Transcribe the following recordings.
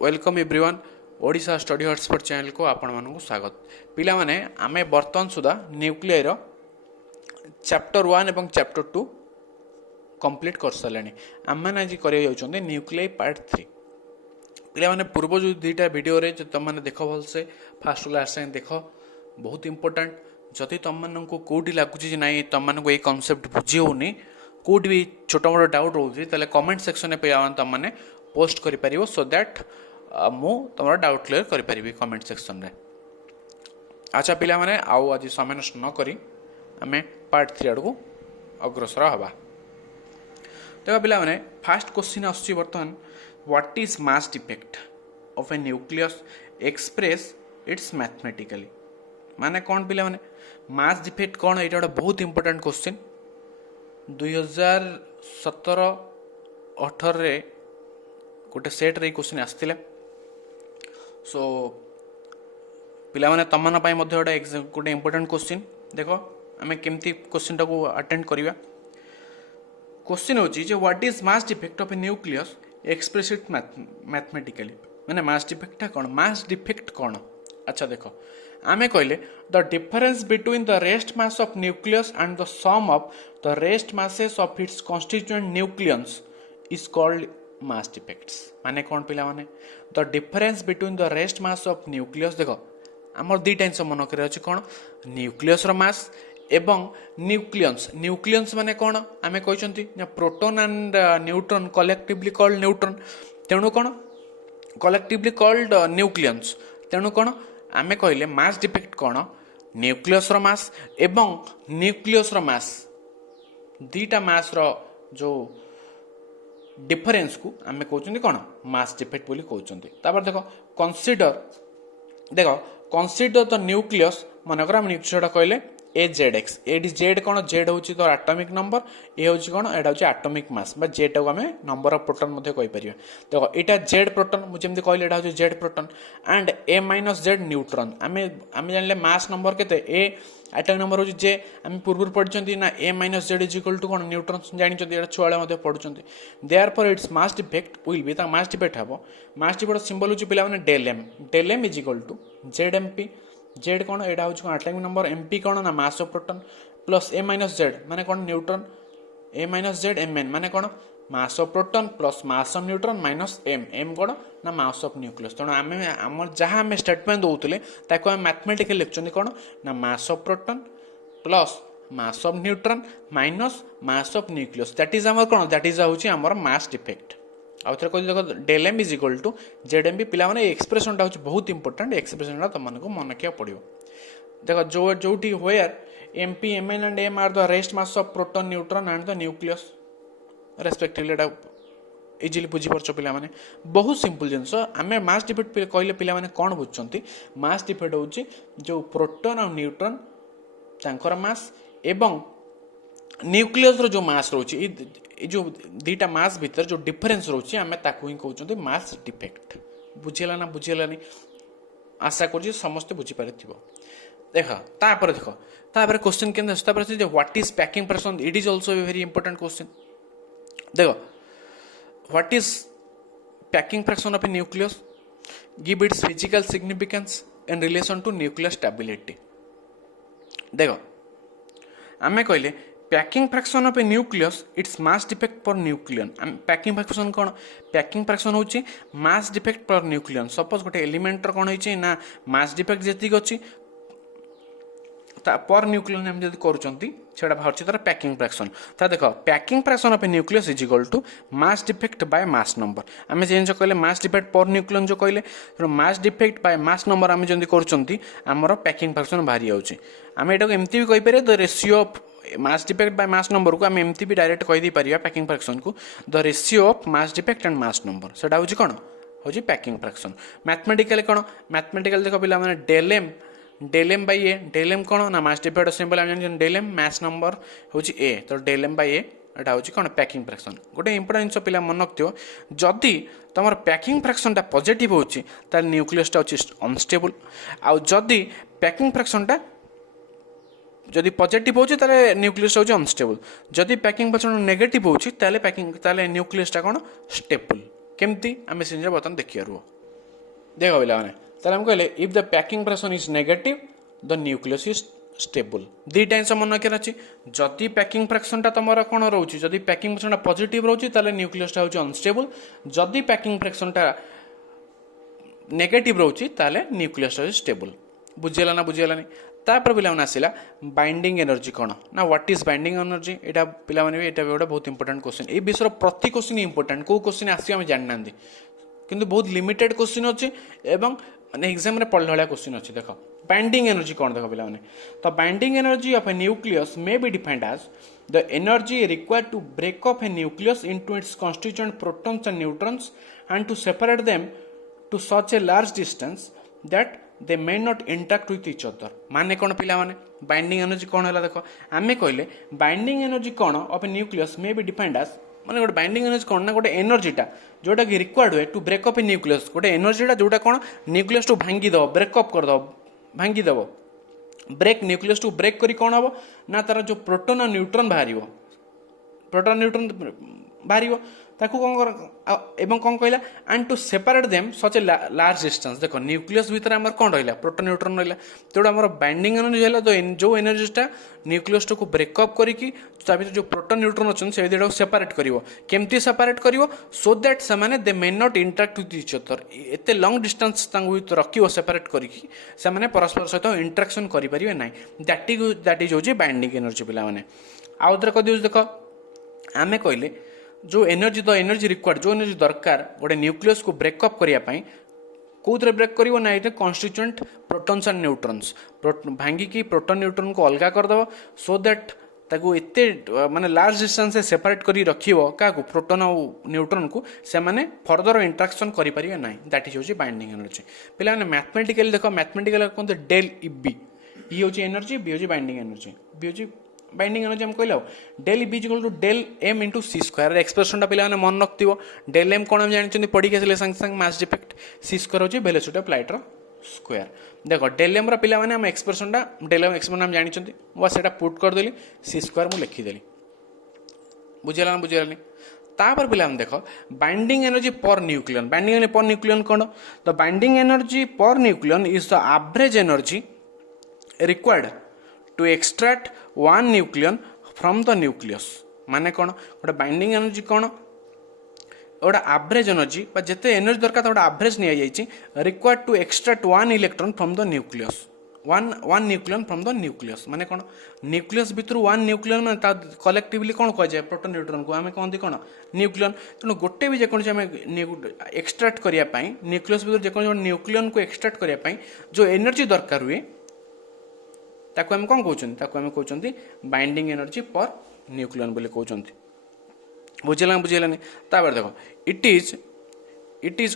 Welcome everyone Odisha study hotspot channel को आपण मानक स्वागत। पिला माने आमे वर्तमान सुधा न्यूक्लियर चैप्टर 1 एवं चैप्टर 2 कंप्लीट कर सारे। आम मैंने आज कर न्यूक्लियर पार्ट 3। पिला माने पूर्व जो दुईटा वीडियो रे तुम मैंने देख भलसे फास्ट टू लास्ट देख बहुत इंपोर्टेंट। जदि तुम मानक कौटी लगुच ना तुम मानक ये कॉन्सेप्ट बुझी होनी कौटी भी छोट मोट डाउट रोचे कमेंट सेक्शन में तुम मैंने पोस्ट कर सो दैट मु तुम डाउट क्लियर करी कमेंट सेक्शन रे। अच्छा पिला माने आउ आज समय नष्ट न करी आमे पार्ट 3 आड़ को अग्रसर हवा। देखो पिला माने फास्ट क्वेश्चन आसुची वर्तमान what is mass defect of a nucleus express it's mathematically. माने कौन पिला माने मास डिफेक्ट कौन एटा बहुत इंपोर्टेंट क्वेश्चन 2017-18 रे गोटे सेट रे क्वेश्चन आसथिला। सो पिला माने तमन पाई मध्ये गोटे इंपोर्टेंट क्वेश्चन देखो आमे केमती क्वेश्चन टाको अटेंड करिवा। क्वेश्चन होची जे what is mass defect of a nucleus express it mathematically. माने मास डिफेक्ट कौन मास डिफेक्ट कौन। अच्छा देखो आमे कहले the difference between the rest mass of nucleus and the sum of the rest masses of its constituent nucleus is called mass defects. माने कौन पिला माने the difference between the rest mass of nucleus देखो आमर दी times मन करे अछि कोन nucleus रो मास एवं न्यूक्लियस। न्यूक्लियस माने कोन आमे कहचंती proton and neutron collectively called neutron तेणु कोन कलेक्टिवली कॉल्ड न्यूक्लियस। तेणु कोन आमे कहले मास डिफेक्ट कोन न्यूक्लियस रो मास एवं न्यूक्लियस रो मास दीटा मास रो जो डिफरेंस को आमे कहउछंती कोन मास डिफेक्ट बोली कहउछंती। तापर देखो कंसीडर द न्यूक्लियस मनकर हम न्यूक्लियस कहले ए जेड एक्स एडी जेड कोन जेड होची तो एटॉमिक नंबर ए होची कोन एडा होची एटॉमिक मास बा जेड को हमें नंबर ऑफ प्रोटॉन मध्ये कहि परिया। देखो एटा जेड प्रोटॉन मु जेमति कहले एडा होची Z proton and A minus Z neutron. आमे जानले मास नंबर केते ए एटॉमिक नंबर होची जे आमे पूर्व पढचंती ना A minus Z is equal to कोन न्यूट्रॉन जानि चंती एडा छुआळे मध्ये पढचंती। Therefore its mass defect will be ता मास डिफेक्ट हबो। मास डिफेक्ट सिंबल होची पिला माने del M is equal to Z MP Z कौन एटा हूँ एटॉमिक नंबर एमपी कौन ना mass of proton plus A minus Z माने कौन neutron A minus Z M N माने कौन mass of proton plus mass of neutron minus M M कौन ना मास ऑफ न्यूक्लियस। तेणु आम आम जहाँ आम स्टेटमेंट दौले ताको आम मैथमेटिकल लिखुं कौन ना mass of proton plus mass of neutron minus mass of nucleus that is आमर कौन दैट इज हूँ आमर मास डिफेक्ट। आउ थे कह देखो del M is equal to Z M B पिला माने एक्सप्रेशन टा हूँ बहुत इंपोर्टेंट एक्सप्रेशन तुमको मन रखा पड़ो। देखो जो where M P M N and M R the rest mass of proton neutron and the nucleus respectively एटा इजिली बुझी पारछ पिला माने बहुत सिंपल जिनस। आमे मास डिफेक्ट कहले पिला माने कोन बुझचंती मास डिफेक्ट होची जो प्रोटॉन और न्यूट्रॉन तांकर मास एवं न्यूक्लियस रो जो मास रोची ए जो दीटा मास भीतर जो डिफरेंस रोची आमे ताकू ही कहउचंती मास डिफेक्ट। बुझिला ना बुझिलानी आशा करूँ समस्त बुझीपारे। देख तापर क्वेश्चन के what is packing fraction it is also a very important question. देखो what is packing fraction of a nucleus give its physical significance in relation to nuclear stability. देखो आमे कहले packing fraction of a nucleus its mass defect per nucleon. Packing fraction कौन packing fraction होची mass defect per nucleon. Suppose गोटे element कौन होची ना mass defect जेतिक अछि पर न्यूक्लियन हम जदि करूचंती सेटा बाहरची तार पैकिंग फ्रैक्शन। ता देखो packing fraction of a nucleus is equal to mass defect by mass number. आमे जे कहले मास डिफेक्ट पर न्यूक्लियन जो कहले mass defect by mass number आमे जदि करूचंती हमर पैकिंग फ्रैक्शन बाहरी आउची। आमे एटा एमती भी कहि पारे the ratio of mass defect by mass number को आम एमती भी डायरेक्ट कहि दी परिया पैकिंग फ्रैक्शन को the ratio of mass defect and mass number सेटा होची कोन होची पैकिंग फ्रैक्शन। मैथमेटिकल कोन मैथमेटिकल देखो पिला माने डेल एम बाय ए डेल एम कोन ना मास डिफेक्ट सिंबल आम जान डेल एम मास नंबर होची ए तो डेल एम बाय ए एटा होची कोन पैकिंग फ्रैक्शन। गोटे इंपोर्टेंट जिनिस पिला मन रखियो जदि तमर पैकिंग फ्रैक्शन टा पॉजिटिव होची त न्यूक्लियस टा होची अनस्टेबल आ जदि पैकिंग फ्रैक्शन टा जदि पॉजिटिव होची ताले न्यूक्लियस होची अनस्टेबल जदि पैकिंग फ्रैक्शन नेगेटिव होची ताले न्यूक्लियस टा कोन स्टेबल केमती आमे सिंजा बतन देखिया रुओ। देख पिलाने ताले हम कहले if the packing pressure is negative the nucleus is stable the time मन रखिए अच्छी जदि पैकिंग फ्रैक्शनटा तुम कौन रोचे जदि पैकिंग फ्रैक्शनटा पॉजिटिव रोचे ताले न्यूक्लियसटा होची अनस्टेबल जदि पैकिंग फ्रैक्शनटा नेगेटिव रोचे ताले न्यूक्लियसटा इज स्टेबल बुझीगला ना बुझीगलानी तापर पिलाने आसला बाइंडिंग एनर्जी कौन ना व्हाट इज बाइंडिंग एनर्जी यहाँ पिलाने भी गोटे बहुत इंपोर्टेंट क्वेश्चन ये विषय प्रति क्वेश्चन इंपोर्टेंट कौ क्वेश्चन आस जाना किंतु बहुत लिमिटेड क्वेश्चन अच्छी एवं माने एग्जाम रे पढ़ला वाला क्वेश्चन अच्छी देख बाइंडिंग एनर्जी कौन देख पिलाने तो binding energy of a nucleus may be defined as the energy required to break of a nucleus into its constituent protons and neutrons and to separate them to such a large distance that they may not interact with each other माने कौन पिला माने binding energy कौन है देख आमे कहले binding energy कौन of a nucleus may be defined as माने गोटे बाइंडिंग एनर्जी कौन ना गोटे एनर्जीटा जोटा कि रिक्वायर्ड हुए टू ब्रेकअप ए न्यूक्लियस गोटे एनर्जीटा जोटा कौन न्यूक्लियस टू भांगी दब ब्रेकअप करदब भांगी दब ब्रेक न्यूक्लियस टू ब्रेक करी कौन हम ना तार जो प्रोटोन और न्यूट्रॉन बाहर प्रोटोन न्यूट्रॉन बाहर ताकू कौन कर एवं कौन कहला and to separate them such a large distance देख न्यूक्लियस भितर आम कौन रहा प्रोटोन न्यूट्रॉन रहा जोड़ा आम बाइंडिंग एनर्जी है जो एनर्जीटा न्यूक्लियस को ब्रेकअप करके जो प्रोटोन न्यूट्रॉन अच्छे से दुटा सेपरेट करमती सेपरेट कर सो दैट से they may not interact with each other एते लॉन्ग डिस्टेंस रख सेपरेट करके परस्पर सहित इंटरेक्शन करें ना दैट इज हूँ बाइंडिंग एनर्जी पिलाने आउ थे कह देख आम कहले जो एनर्जी द एनर्जी रिक्वायर्ड जो एनर्जी दरकार गोटे न्यूक्लियस को ब्रेकअप करने कौन ब्रेक कर ना ये कॉन्स्टिट्यूएंट प्रोटॉन्स एंड न्यूट्रॉन्स भांगिकी प्रोटॉन न्यूट्रॉन को अलग करदेव सो दैट ताकू एते माने लार्ज डिस्टेंस से सेपरेट करी रखिबो क्या प्रोटॉन और न्यूट्रॉन को से माने फर्दर इंटरेक्शन करि परिबे नै दैट इज होची बाइंडिंग एनर्जी पिला माने मैथमेटिकली देखो मैथमेटिकल कोन डेल बी ई होची एनर्जी बी होची बाइंडिंग एनर्जी बी होची बाइंडिंग एनर्जी हम कहला del B equal to del M into C square expression पिला मन रखियो डेल एम कौन हम जानते पढ़ी के सागे सागे मास डिफेक्ट सी स्क्वायर होची वेलोसिटी ऑफ लाइट रो स्क्वायर देख डेल एम पिला माने हम एक्सप्रेशन डेल एम एक्सप्रेशन हम जानते बस सेटा पुट करदेली सी स्क्वायर मुझे लिखिदेली बुझेगा ना बुझेगा तापर पिला देख binding energy per nucleon binding energy per nucleon कौन the binding energy per nucleon is the average energy required to extract one nucleon from the nucleus माने कौन गोटे बाइंडिंग एनर्जी कौन गोटे एवरेज एनर्जी जिते एनर्जी दरकार गोटे एवरेज नहीं required to extract one electron from the nucleus one nucleon from the nucleus माने कौन न्यूक्लियस भितर वन न्यूक्लियन माने कलेक्टिवली कौन कह जाए प्रोटॉन न्यूट्रॉन को आम कहते कौन न्यूक्लियन तेणु गोटे भी जेकोसी आम एक्सट्रैक्ट करने न्यूक्लियस भितर जेको न्यूक्लियन को एक्सट्रैक्ट करने जो एनर्जी दरकार हुए ताको हम कौन कहते बाइंडिंग एनर्जी पर न्यूक्लियन बोले कहते बुझेगा बुझेगानी तापर देखो it is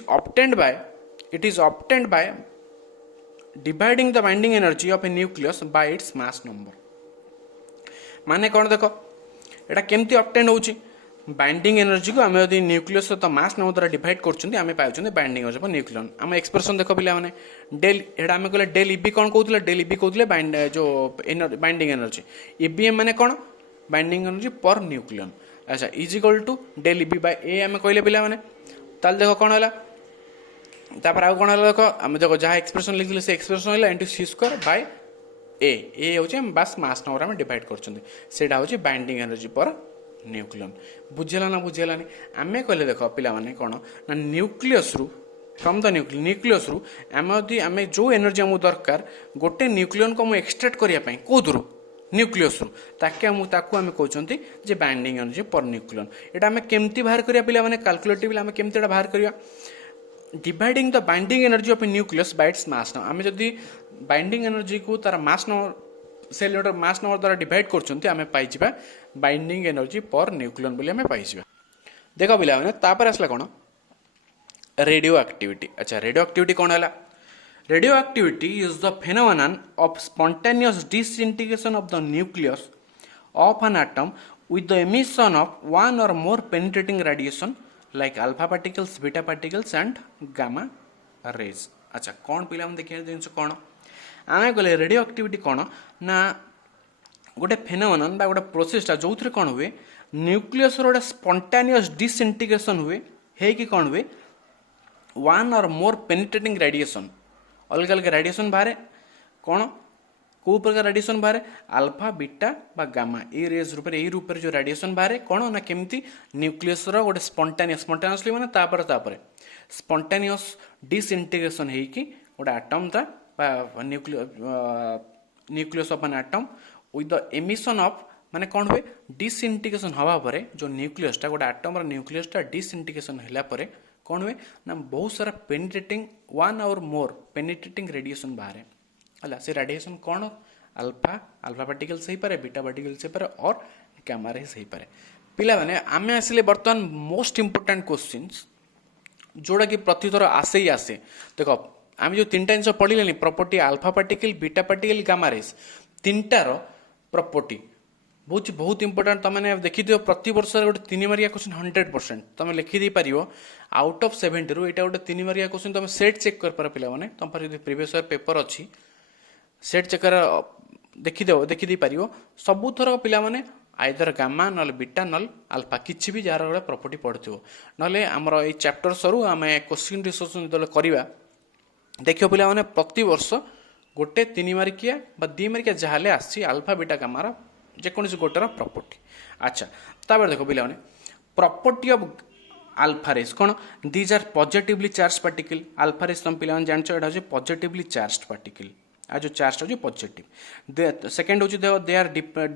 obtained by dividing the binding energy of a nucleus by its mass number माने कौन देख यहाँ केमती ऑब्टेन्ड होची बाइंडिंग एनर्जी को आम यदि न्यूक्लियस तो मास नंबर द्वारा डिवाइड कर पाई बाइंडिंग एनर्जी ऑफ न्यूक्लियन आम एक्सप्रेशन देख पिला माने डेल एटा आम कहले डेल इबी कौन कहते डेल इबी कहते जो बाइंडिंग एनर्जी इबीएम माने कौन बाइंडिंग एनर्जी पर न्यूक्लियन अच्छा इज इक्वल टू डेल इबी बाय ए आम कहले पिला माने ताल देखो कौन है तापर आउ कौन है देख आम देख जहाँ एक्सप्रेशन लिखिले से एक्सप्रेशन है इंटू सी स्क्वायर बाय ए हूँ बास मास नंबर आम डिवाइड करटा हूँ बाइंडिंग एनर्जी पर न्यूक्लियन बुझेगा ना बुझेगानी आम कहले देख पिला माने कौन ना न्यूक्लियस रु फ्रॉम द न्यूक्लियस रु आम यदि आम जो एनर्जी आम दरकार गोटे न्यूक्लियन को एक्सट्रैक्ट करने कौन न्यूक्लियस रु ताकि आम कहते जे बाइंडिंग एनर्जी पर न्यूक्लियन यहाँ आम केमती बाहर करिया पिला माने कैलकुलेटिवली आम केमती बाहर करिया dividing the binding energy of a nucleus by its mass number आम जदि बाइंडिंग एनर्जी को तार मास नंबर सेल मास नंबर द्वारा डिवाइड करछन्ती पाइबा बाइंडिंग एनर्जी पर न्यूक्लियन बोली आम पाइबा देख पिला मैंने तापर आसला कौन रेडियो एक्टिविटी अच्छा रेडियो एक्टिविटी कौन है radio activity is the phenomenon of spontaneous disintegration of the nucleus of an atom with the emission of one or more penetrating radiation like alpha particles, beta particles and gamma rays. अच्छा कौन पिला हम देखिए जिनस कौन आम कहले radio activity कौन ना गोटे फेनोमेनन बा गोटे प्रोसेसटा जो थे कौन हुए न्यूक्लियस गोटे स्पॉन्टेनियस डिसइंटीग्रेशन हुए है कि कौन हुए वन और मोर पेनिट्रेटिंग रेडिएशन अलग अलग रेडिएशन बाहर कौन कौ प्रकार रेडिएशन बाहर आल्फा बीटा बा गामा ए रेज रूप यही रूप जो रेडिएशन बाहर कौन ना केमती न्यूक्लियस गोटे स्पंटानियसली माने तापर स्पंटानियस डिसइंटीग्रेशन होगी गोटे आटम ता nucleus of an atom with the emission of माने कौन हुए डिसइंटीग्रेशन हवा पर जो न्यूक्लियसटा गोटे आटम न्यूक्लियसटा डिसइंटीग्रेशन होला पर कौन हुए ना बहुत सारा पेनिट्रेटिंग वन और मोर पेनिट्रेटिंग रेडिएशन बाहर है से रेडिएशन कौन अल्फा अल्फा पार्टिकल्स हो पारे बीटा पार्टिकल्स हो पारे और गामा रेज हो पारे पिला माने आमे आसिले बर्तमान मोस्ट इंपोर्टेंट क्वेश्चंस जोड़ा कि प्रति थर आसे ही आसे देख आम जो तीन जिन पढ़ले property alpha particle beta particle gamma rays तीनटार प्रॉपर्टी बहुत बहुत इंपोर्टेंट तुमने देखिदिव प्रति वर्ष गोटे 3 मार्किया क्वेश्चन 100% तुम लिखिदे पार आउट ऑफ 70 रु यहाँ गोटे 3 मार्किया क्वेश्चन तुम सेट चेक कर पार पे तुम पारे जो प्रीवियस ईयर पेपर अच्छी सेट चेक देखिदे पार सबुथर पे आइदर गामा ना बीटा ना अल्फा किसी भी जार गोटे प्रॉपर्टी पढ़ो ना आमर ये चैप्टर सरू आम क्वेश्चन रिसोर्स जो करवा देख पे प्रति वर्ष गोटे 3 मार्किया 2 मार्किया जहाँ आसी अल्फा बीटा गामार जेकोसी गोटेर प्रॉपर्टी अच्छा तापर देखो पे प्रॉपर्टी ऑफ अल्फा रेज कौन these are positively charge particle alpha rays तुम पे जान ये पॉजिटिवली चार्ज पार्टिकल आ जो चार्ज हो पॉजिटिव सेकंड होची देखो they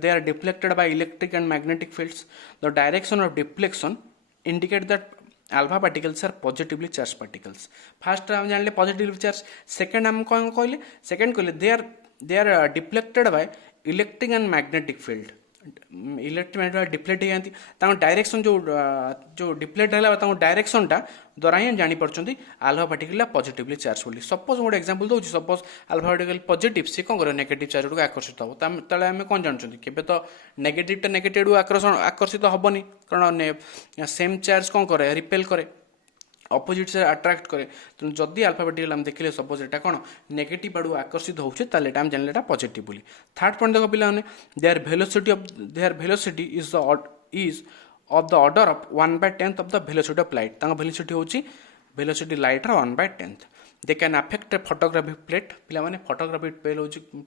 are deflected by electric and magnetic fields the direction of deflection indicate that alpha particles are positively charge particles first हम जानले पॉजिटिवली चार्ज सेकंड हम कौन कहले सेकंड कहले they are deflected by electric and magnetic field electric magnetic deflect हो जाती direction जो deflect है डायरेक्शन टा द्वारा ही जानी party alpha particle positively charge बोली सपोज गोटे एग्जांपल दूसरी सपोज अल्फा पार्टिकल पॉजिटिव सी कौन कर नेगेटिव चार्ज को आकर्षित हम तले आम कौन जानते केवे तो नेगेटिव नेगेटिव आकर्षित हेनी कारण सेम चार्ज कौन करे रिपेल करे अपोजिट से अट्राक्ट करे तेणु जदि अल्फा पार्टिकल हम देखिले सपोज एटा कौन नेगेटिव आड़ू आकर्षित होचे ताले एटा हम जानले पॉजिटिव बोली थर्ड पॉइंट देखो पिला their velocity is of the order of 1/10 of the velocity of light velocity होची velocity light 1/10 they can affect photographic plate पिला माने फोटोग्राफिक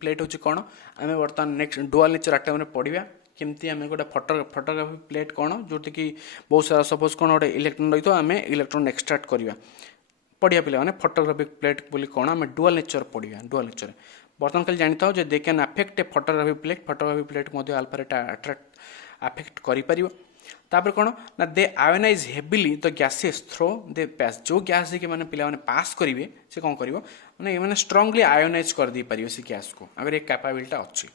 प्लेट होची कौन आम बर्तमान नेक्स्ट डुअल नेचर आटम पढ़ा केमती आम गोटे फोटोग्राफी प्लेट कौन जो कि बहुत सारा सपोज कौन गोटे इलेक्ट्रोन रही आम इलेक्ट्रोन एक्सट्राक्ट करवा पढ़िया पे फोटोग्राफिक प्लेट बोली कौन आम डुअल नेचर पढ़ा डुअल नेचर बर्तमान खाली जानी था जे can affect a photography plate alpha affect कर कौन ना they ionise heavily the gases through they pass जो गैस देखिए मैंने पिला पास करेंगे से कौन कर मैंने स्ट्रांगली आयोनाइज कर दे पारे से गैस को अगर ये कैपेबिलिटी अच्छी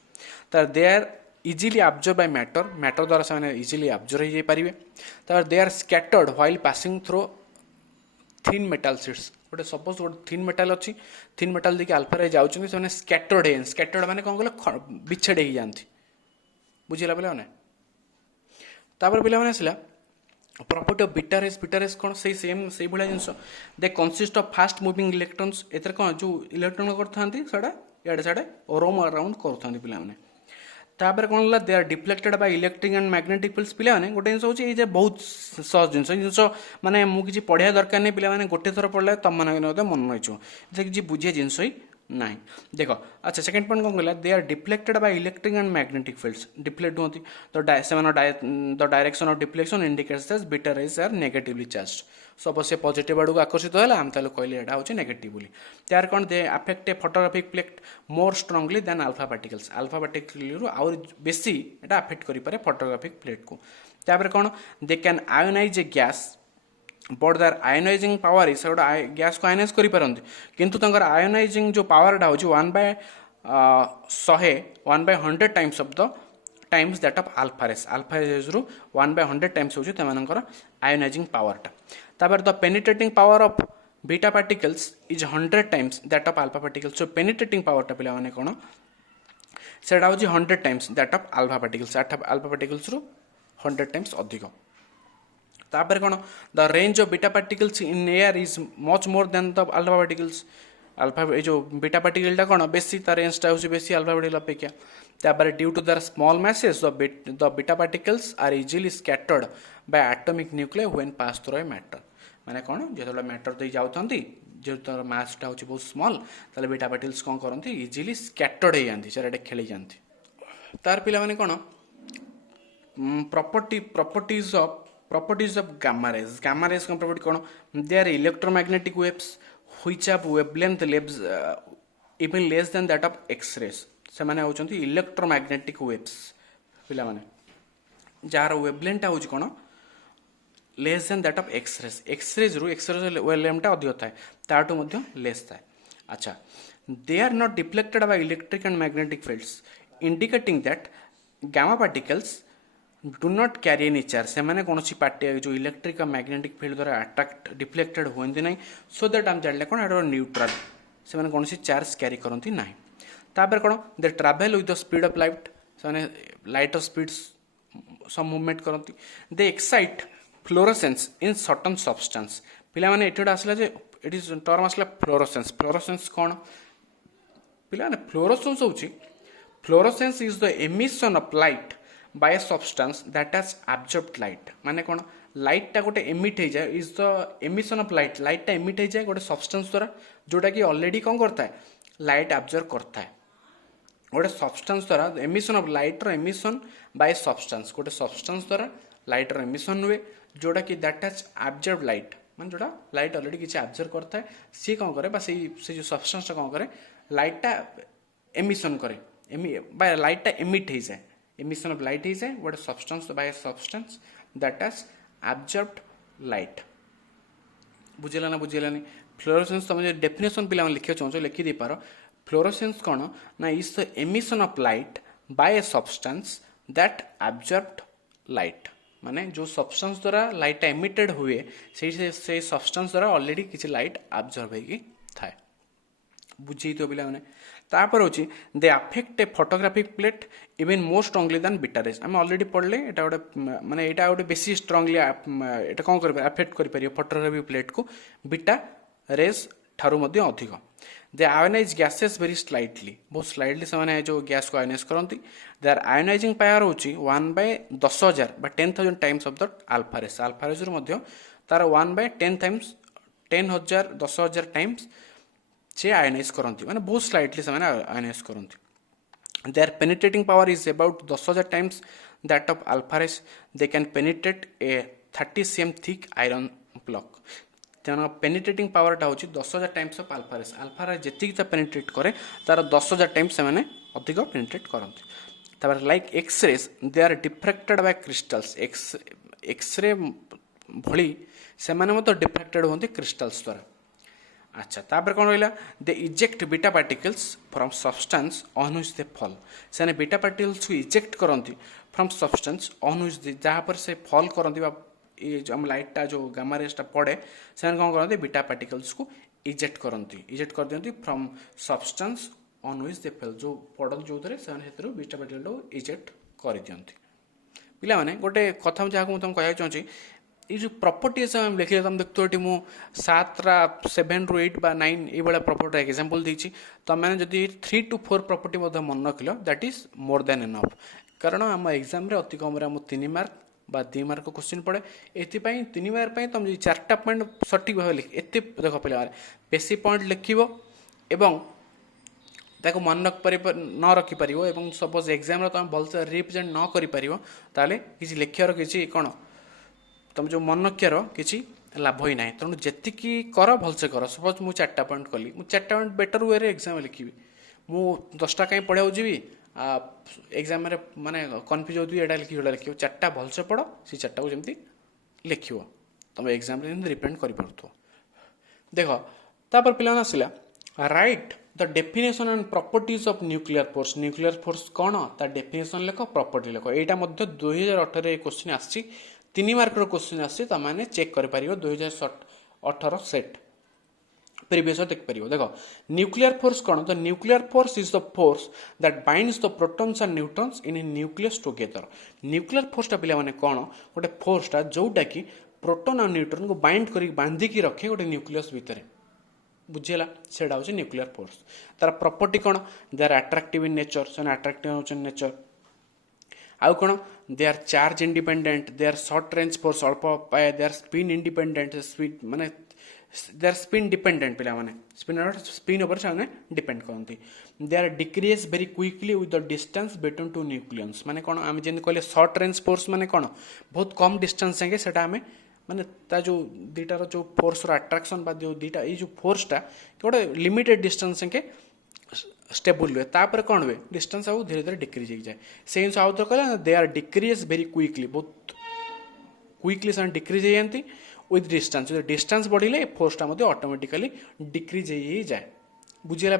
तर they are easily absorb by matter द्वारा से इजिली अब्जर्व हो पारे they are scattered while passing through thin metal sheets गोटे सपोज गोटे थिन मेटाल अच्छी थिन मेटाल देखिए अल्फा रे जाऊँ से स्कैटर्ड मैंने कौन कह विच्छेद हो जाती बुझेगा पे तापर पे आसला प्रॉपर्टी ऑफ बीटा रेस कौन से सेम से भाया जिनस they consist of fast moving electrons either कौन जो इलेक्ट्रॉन करता इे साढ़े रोम अराउंड करते पे तापर कौन है they are deflected by electric and magnetic fields पे गोटे जिन हूँ बहुत सहज जिनस माने मुझे पढ़ा दरकार नहीं पे गोटे थर पढ़ला तुम मैंने मन रही किसी बुझे जिनस ही ना देख अच्छा सेकंड पॉइंट कौन कहला they are deflected by electric and magnetic fields deflect होती तो the direction of deflection indicates that beta rays are negatively charge suppose से पॉजिटिव आड़ू आकर्षित है आम ताले कहले एटा होची नेगेटिव बोली त्यार कौन they affect a photographic plate more strongly than alpha particle रु आउर बेसी एटा अफेक्ट करि पारे फोटोग्राफिक प्लेट को त्यापर कौन they can ionize a gas but their ionizing power से गोटे गैस को आयोनाइज करें किंतु तंकर आयोनाइजिंग जो पावरटा हो 1/100 times of the times that of alpha rays रु 1/100 टाइम्स होकर आयोनाइजिंग पावरटा तापर the penetrating power of beta particles is 100 times that of alpha particles so penetrating पावरटा पे कौन से 100 times that of alpha particles रु 100 टाइम्स अधिक तापर कौन the range of beta particles in air is much more than the alpha particles alpha जो beta पार्टिकलटा कौन बेसी तार रेंजटा हो बेसी अल्फा पार्टिकल अपेक्षा तापर due to their small mass the beta particles are easily scattered by atomic nuclear when pass through a matter माने कौन जो मैटर दे जाती जो तर मासटा हूँ बहुत स्मॉल ताले बीटा पार्टिकल्स कौन करती इजिली स्कैटर्ड हो जाती चारिटे खेली जाती तार पिला माने कौन properties of gamma rays का property कौन they are electromagnetic waves which have wavelength even less than that of x-rays से माने होचंती electromagnetic waves पिला माने जार wavelength होची कौन less than that of x-rays रू x-rays wavelength अधिक था ताटू मध्य less था अच्छा they are not deflected by electric and magnetic fields indicating that gamma particles do not carry any charge से माने कौन सी पार्टी जो इलेक्ट्रिक और मैग्नेटिक फील्ड द्वारा अट्रैक्ट डिफ्लेक्टेड होती नहीं सो दैट हम जानले कौन एटा न्यूट्रल से माने कौन सी चार्ज कैरी करती नहीं तापर कौन they travel with the speed of light से माने लाइट स्पीड सब मूवमेंट करती they excite fluorescence in certain substance पिला माने एटा आसला जे इट इज टर्म आसला फ्लोरोसेंस कौन पिला माने fluorescence is the emission of light by a substance that has absorbed light माने कौन लाइट टा गोटे एमिट हो जाए is the emission of light टा एमिट हो जाए गोटे सब्सटेंस द्वारा जोटा कि ऑलरेडी कौन करता है लाइट एब्जॉर्ब करता है गोटे सब्सटेंस द्वारा emission of light ray emission by substance गोटे सब्सटेंस द्वारा लाइट रो एमिशन हुए जोटा कि दैट हैज एब्जॉर्ब लाइट माने जोटा लाइट ऑलरेडी किसी एब्जॉर्ब करता है सी कौन करे बस से जो सब्सटेंस टा कौन करे लाइट टा एमिशन करे बाय लाइट टा एमिट हो जाए emission of light is a what a substance by a substance that has absorbed light बुझेला ना फ्लोरोसेंस तुम डेफिनेशन पिला लिखा चाहो लिखि दे पार फ्लोरोसेंस कौन ना is the emission of light by a substance that absorbed light माने जो सब्सटेंस द्वारा लाइट एमिटेड हुए से सब्सटेंस द्वारा ऑलरेडी किसी लाइट एब्जॉर्ब होगी थाए बुझी तो पिला माने तापर होची they affect a photographic plate even more strongly than beta rays आम ऑलरेडी पढ़ले एटा गोटे माने एटा गोटे बेसी स्ट्रांगली एटा कौन कर अफेक्ट कर पारियो फोटोग्राफिक प्लेट को बीटा रेज ठारू मध्ये अधिक दे आयोनाइज गैसेस वेरी स्लाइटली बहुत स्लाइटली से माने जो गैस को आयोनाइज करती देयर आयोनाइजिंग पावर होची 1/10,000 बा 10,000 times of the alpha rays मध्ये तार 1/10 टाइम्स 10,000 10,000 टाइम्स से आयोनाइज करती माने बहुत स्लाइटली से माने आयोनाइज करती their penetrating power is about 10,000 times that of alpha rays they can penetrate a 30 cm thick iron block तेना पेनिट्रेटिंग पावर टा होची 10,000 टाइम्स ऑफ अल्फा रेज जेतिक ता पेनिट्रेट करे तार 10,000 टाइम्स से माने अधिक पेनिट्रेट करती तापर like X rays they are diffracted by crystals X ray भली से माने मत डिफ्रेक्टेड होंती क्रिस्टल्स द्वारा अच्छा तापर कौन रहा they eject beta particles from substance on which they fall से बीटा पार्टिकल्स को इजेक्ट करती फ्रॉम सब्सटेंस ऑन व्हिच जहाँ पर से फॉल करती ये जो हम लाइटा जो गामा रेज पड़े से कौन करते बीटा पार्टिकल्स को इजेक्ट कर दिखती from substance on which they fall जो पड़ जो से बीटा पार्टिकल इजेक्ट कर दिखती पिला माने गोटे कथा जहाँ तुम कहना चाहिए ये जो प्रॉपर्टीज हम लिखे तुम देखते हो मु 7 ରୁ 8 बा 9 ये प्रॉपर्टी एग्जांपल देछि तो मैंने जदि 3 to 4 प्रॉपर्टी मन रखिल that is more than enough कारण आम एग्जाम रे अति कम 3 मार्क बा 2 मार्क क्वेश्चन पड़े एपाई 3 मार्क तुम 4टा पॉइंट सठिक भाव लिख एत देख पे बेसी पॉइंट लिखो एवं ताको मन न रखिपर एवं सपोज एग्जाम तुम भलसे रिप्रेजेंट न कर किसी लिखार किसी कौन तुम जो मन रखियार किसी लाभ ही ना तेणु जी कर भलसे कर सपोज मुझे 4टा पॉइंट कली मुझे 4टा पॉइंट बेटर वे रे एग्जाम लिखी मु 10टा कहीं पढ़ा जी एग्जाम माने कन्फ्यूज होती है लिखी लिख 4टा भलसे पढ़ से 4टा को जमी लिख तुम एग्जाम रिप्रेजेंट कर देख तापर पिला आसला right the definition and properties of nuclear force कौन ता डेफिनेशन लिख प्रॉपर्टी लिख यहाँ 2018 क्वेश्चन आसी 3 मार्क क्वेश्चन आसी तमाने चेक कर पारियो 2018 सेट प्रीवियस देख पारियो देखो न्यूक्लियर फोर्स कौन the nuclear force is the force that binds the protons and neutrons in A nucleus together nuclear force टा पिला माने कौन गोटे फोर्स टा जोटा कि प्रोटॉन और न्यूट्रॉन को बाइंड करी बांधिकी रखे गोटे न्यूक्लियस भितर बुझेला सेटा होची न्यूक्लियर फोर्स तार प्रॉपर्टी कौन they are attractive in nature से अट्रैक्टिव होचन नेचर आउ कौन they are charge independent, they are short range force अल्प पाए, they are spin independent, speed माने दे आर स्पिन डिपेंडेंट पिला माने स्पिन ऊपर से डिपेंड करती। They are decrease very quickly with the distance between two nucleus माने कौन आम जमी कहले शॉर्ट रेंज फोर्स माने कौन बहुत कम डिस्टेंस संगे सेटा आम माने ता जो दुईटार जो फोर्स अट्राक्शन जो दुईटा ये जो फोर्सटा गोटे लिमिटेड डिस्टेंस संगे स्टेबल हुए तापर कौन हुए डिस्टेंस आउ धीरे धीरे डिक्रीज हो जाए से जिन आउ तो कहला they are decrease very quickly बहुत क्विकली से डिक्रीज हो जाती विथ डिस्टेंस डिस्टेंस बढ़िले फोर्सटा ऑटोमेटिकली डिक्रीज हो जाए। बुझीगला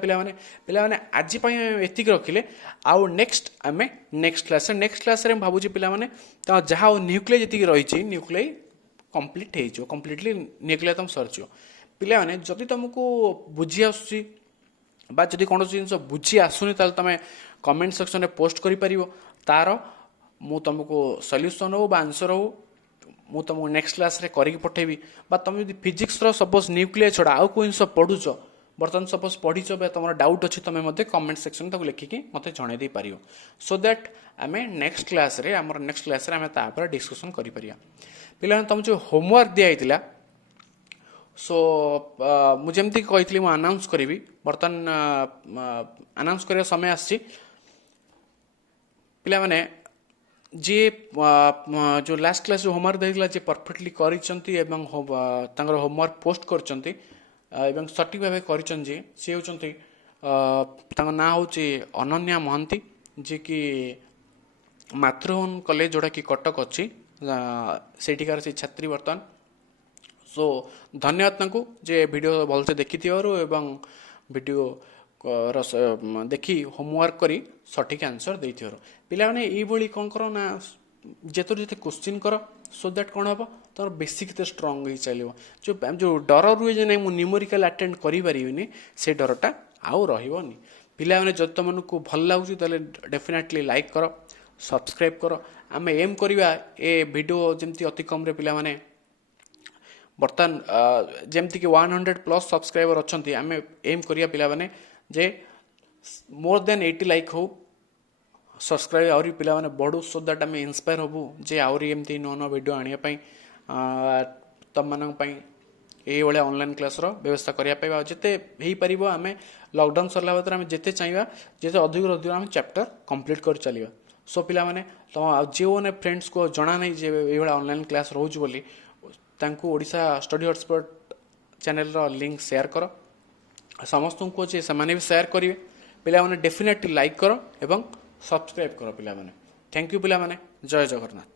पिलाने आज एतिक रखिले आउ नेक्स्ट आम नेक्स्ट क्लास रे भावुँ पिलाने जहाँ न्यूक्लियस जी रही न्यूक्लियस कंप्लीट हो कंप्लीटली न्यूक्लियस तुम सरच पिलाने जदि तुमको बुझी आसुची बा जदि कौन जिन बुझी आसुनी तुम कमेंट सेक्शन में पोस्ट कर तार मु तुमको सल्यूशन हो आंसर हो मु तुमको नेक्स्ट क्लास रे करके पठेबी बा तुम यदि फिजिक्स सपोज न्यूक्लियस छड़ा आउ कोई जिन पढ़ुच बर्तमान सपोज पढ़ीच तुम डाउट अच्छी तुम मत कमेंट सेक्शन तक लिखिकी मत जन दे पार सो दैट आम नेक्स्ट क्लास रे आम नेक्स्ट क्लास रे आम तापर डिस्कसन कर पिला तुम जो होमवर्क दिखाई सो मुझे कही मुझे अनाउंस करी बर्तमान अनाउंस करने समय आसी पिला माने जी जो लास्ट क्लास जो होमवर्क देला जे परफेक्टली करिसंती एवं तांगर होमवर्क पोस्ट करचंती एवं सटीक भाव करिसन जे से होचंती तांगर ना होची अनन्या महंती जे कि मातृभुवन कॉलेज जोड़ा कि कटक अच्छी सेठिकार से छात्री बर्तमान सो धन्यवाद तांको जे वीडियो भलसे देखी एवं वीडियो देखी होमवर्क करी सठिक आंसर दे पिला माने ये कौन कर ना जेतर जिते क्वेश्चन कर सो दैट कौन हम तुम बेसिक स्ट्रंग हो चलो जो डर रुए जे नहीं न्यूमेरिकल अटेंड करें से डरटा आउ रही पिला माने जब तुमको भल लगुच डेफिनेटली लाइक कर सब्सक्राइब कर आम एम करवा ए वीडियो जमती अति कम पिला माने बर्तमान जमती कि 100+ सब्सक्राइबर अच्छा आम एम करिया पिला माने जे मोर देन 80 लाइक हो सब्सक्राइब आउरी पिला माने बढ़ू सो दैट आम इंस्पायर हबू जे आउरी एमती नुआ नुआ वीडियो आनिया पई तम मानक पई ये भाया ऑनलाइन क्लास व्यवस्था करने जिते हो पार आम लॉकडाउन सरला बाद आम जिते चाहिए जिते अधिक अधिक आम चैप्टर कंप्लीट कर चलिए सो पिला माने तुम जो मैंने फ्रेंड्स को जना नहीं जे ये ऑनलाइन क्लास रोज बोली तांको ओडिशा स्टडी हॉटस्पॉट चैनल रो लिंक शेयर कर समस्त को जे भी शेयर करेंगे पिला माने डेफिनेटली लाइक कर एवं सब्सक्राइब कर पिला माने थैंक यू पिला माने जय जगन्नाथ।